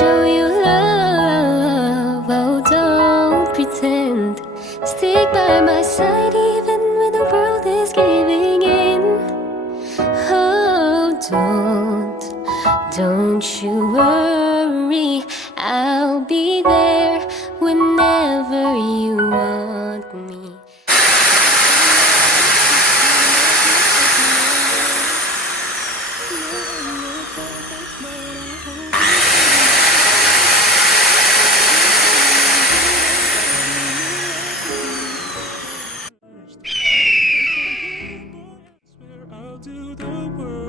show you love. Oh, don't pretend. Stick by my side even when the world is giving in. Oh, don't you worry. I'll be there whenever you want me. I'll do the work.